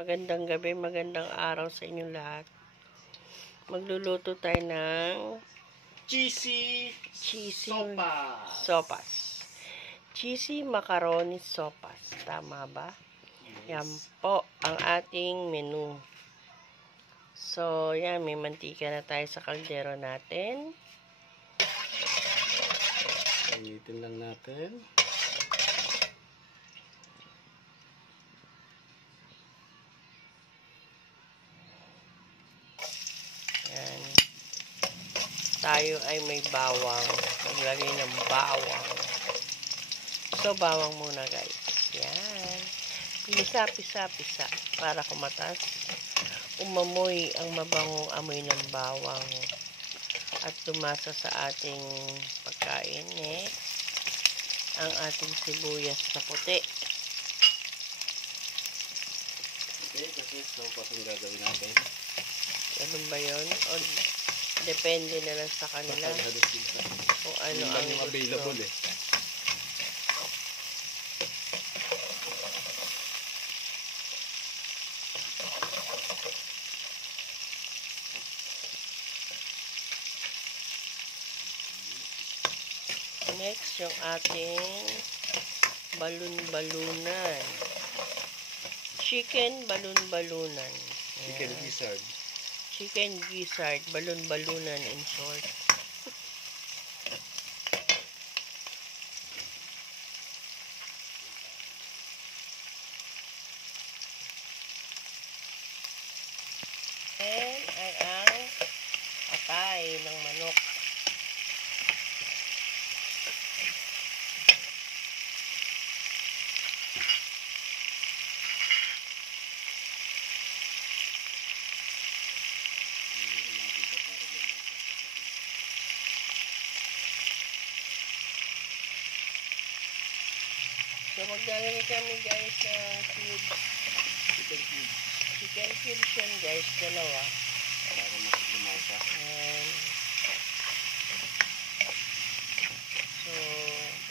Magandang gabi, magandang araw sa inyong lahat. Magluluto tayo ng cheesy sopas. Cheesy macaroni sopas. Tama ba? Yes. Yan po ang ating menu. So, yan, may mantika na tayo sa kaldero natin. Initin lang natin. Yan. Tayo ay may bawang. Maglagay ng bawang. So, bawang muna guys. Yan. Pisa para kumatas. Umamoy ang mabangong amoy ng bawang. At tumasa sa ating pagkain. Ang ating sibuyas na puti. Okay, kasi sopas ang gagawin natin. Ganun ba yun? O depende na lang sa kanila kung ano ang yung available gusto. Next, yung ating balon-balunan. Chicken balon-balunan. Chicken gizzard. Chicken gizzard, balon-balunan in short. And ay ang atay ng manok. So, maglalagay kami guys ng cubes. Chicken cubes yan guys, dalawa. Para mas lumasa. So,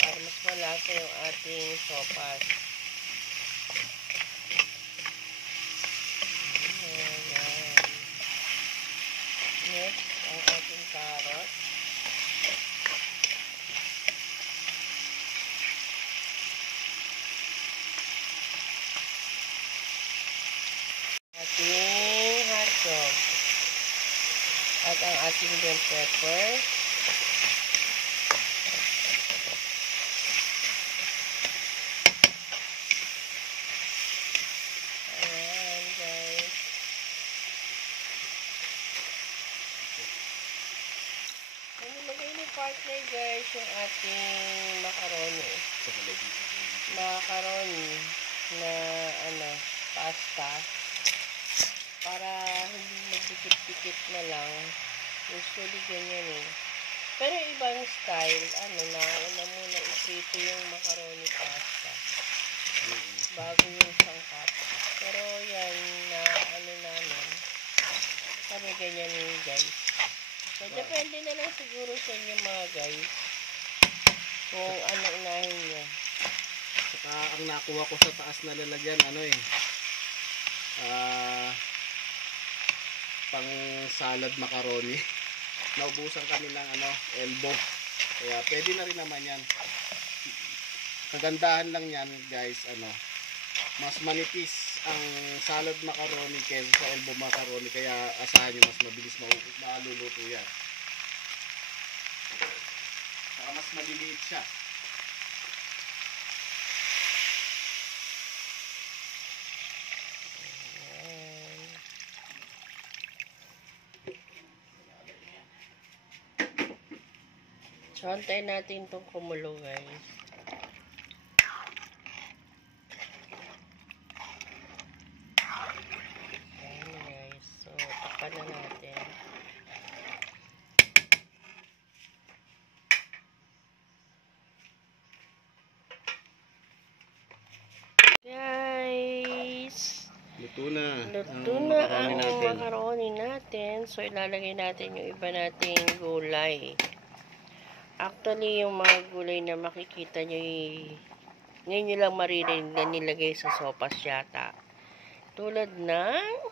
para mas malasa yung ating sopas. Ayan. Next, ang ating carrot. Ating hotdog. At ang ating bell pepper. Ayan, guys. Ang ilagay ni partner, guys, yung ating macaroni. Macaroni na, pasta. Para hindi magdikit-dikit na lang. Usually ganyan Pero ibang style, nauna muna iprito yung macaroni pasta. Bago yung sangkap. Pero yan, namin. Kami ganyan guys. So, depende na lang siguro sa inyo mga guys. Kung ano unahin nyo. Saka ang nakuha ko sa taas na lalagyan, pang salad macaroni. Naubusan kami ng elbow. Kaya pwede na rin naman yan. Kagandahan lang yan guys, mas manipis ang salad macaroni kaysa sa elbow macaroni. Kaya asahan nyo mas mabilis maluluto yan. Saka mas maliliit siya. So, antayin natin itong kumulo, guys. Ayan, guys. So, tapan na natin. Guys! Luto na ang macaroni natin. So, ilalagay natin yung iba nating gulay. Actually, yung mga gulay na makikita nyo, ngayon nyo lang maririnig na nilagay sa sopas yata. Tulad ng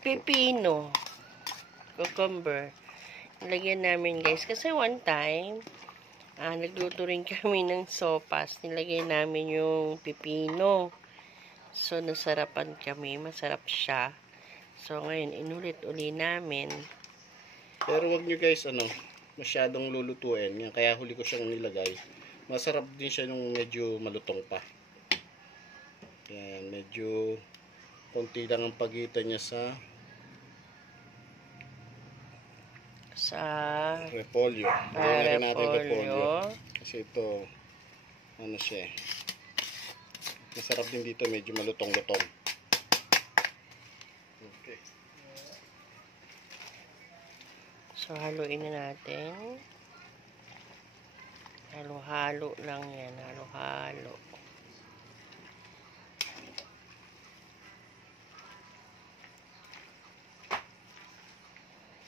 pipino, cucumber. Nilagyan namin guys. Kasi one time, nagluto rin kami ng sopas. Nilagay namin yung pipino. So, nasarapan kami. Masarap siya. So, ngayon, inulit-uli namin. Pero wag nyo guys, masyadong lulutuin. Yan, kaya huli ko siyang nilagay. Masarap din siya nung medyo malutong pa. Yan, medyo konti lang ang pagitan niya sa repolyo. Lagyan na natin repolyo. Kasi ito, siya eh. Masarap din dito, medyo malutong-lutong. Okay. So, haluin na natin. Halo-halo lang yan. Halo-halo.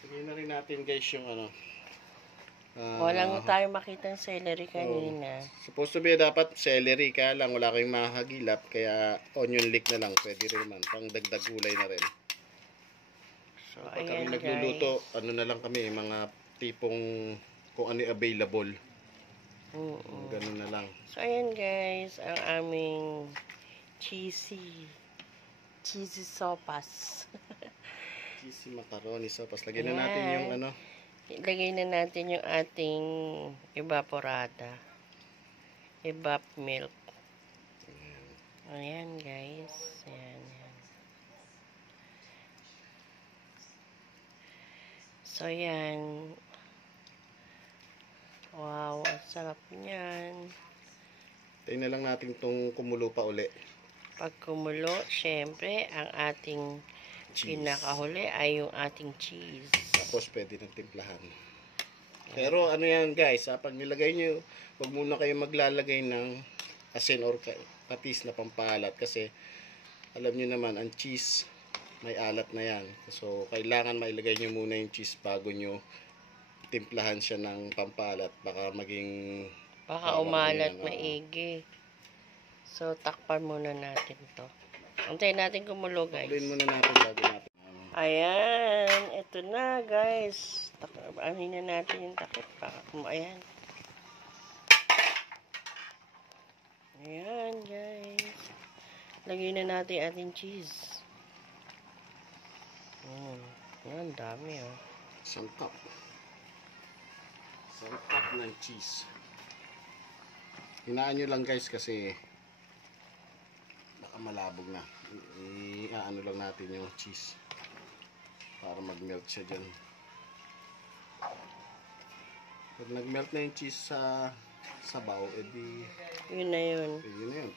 Sige na rin natin guys yung Walang tayo makitang celery kanina. Supposed to be dapat celery, kaya lang wala kayong mahagilap, kaya onion leek na lang. Pwede rin naman, pang dagdag gulay na rin. So, Pag ayan kami nagluluto, na lang kami, mga tipong kung ano available. Ganun na lang. So, ayan guys, ang aming cheesy sopas. Cheesy macaroni sopas. Lagyan na natin yung Ilagay na natin yung ating evaporada. Evap milk. Ayan guys. Ayan. So, ayan. Wow, ang sarap niyan. Tayo na lang natin itong kumulo pa uli. Pag kumulo, syempre, ang ating pinakahuli ay yung ating cheese. Tapos, pwede ng timplahan. Pero, yan guys, pag nilagay nyo, huwag muna kayo maglalagay ng asin or patis na pampalat. Kasi, alam nyo naman, ang cheese, may alat na yan. So, kailangan mailagay nyo muna yung cheese bago nyo timplahan siya ng pampalat. Baka umalat maigi. So, takpan muna natin to. Antayin natin kumulo, guys. Takpan muna natin bago natin. Ayan. Ito na, guys. Anin na natin yung takip. Ayan. Ayan, guys. Lagyan na natin ating cheese. Ayan, dami, oh. Isang cup ng cheese. Hinaan nyo lang guys kasi baka malabog na. Ano lang natin yung cheese para mag-melt siya dyan. Pag nag-melt na yung cheese sa sabaw, edi yun na yun.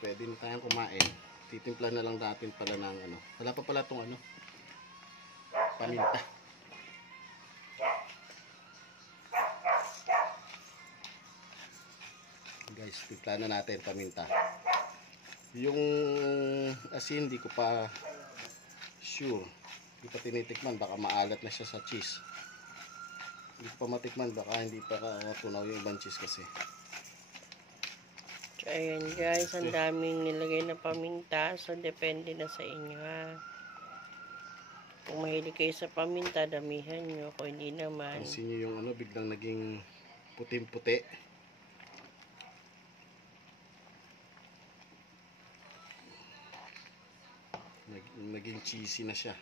Pwede na tayong kumain. Titimpla na lang natin pala ng wala pa pala itong paminta. Guys, timpla na natin paminta. Yung asin, hindi ko pa sure. Hindi pa tinitikman, baka maalat na siya sa cheese. Hindi ko pa matikman, baka hindi pa tunaw yung ibang cheese kasi. So, ayan guys, ang daming nilagay na paminta. So, depende na sa inyo, ha. Kung mahilig kayo sa paminta, damihan nyo. Kung hindi naman. Pansin nyo yung biglang naging puting-puti. Naging cheesy na siya.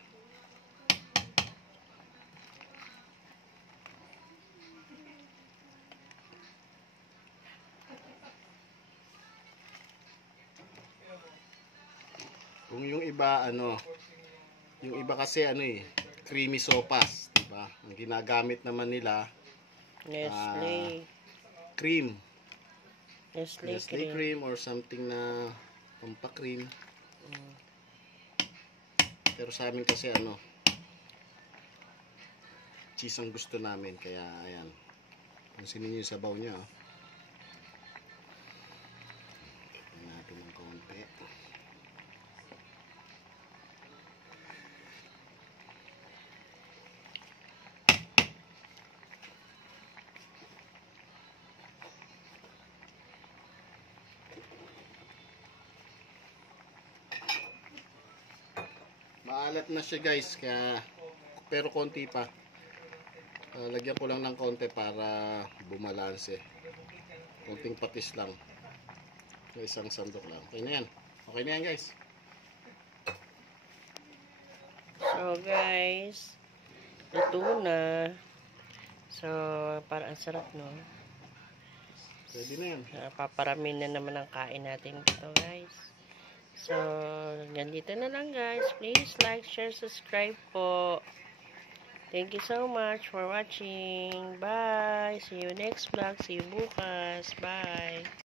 Kung yung iba yung iba kasi creamy sopas, diba? Ang ginagamit naman nila Nestle. Cream. Nestle cream or something na pampa-cream. Pero sa amin kasi cheese ang gusto namin, kaya ayan. Pansinin niyo yung sabaw niya. Tignan natin ng konti. Maalat na siya guys, kaya pero konti pa. Lagyan ko lang ng konti para bumalanse. Konting patis lang. Isang sandok lang. Okay na yan. Okay na yan guys. So guys, luto na. So, parang ang sarap, no? Pwede na yan. Paparamin na naman ang kain natin dito, guys. So, ganito na lang, guys. Please like, share, subscribe po. Thank you so much for watching. Bye! See you next vlog. See you bukas. Bye!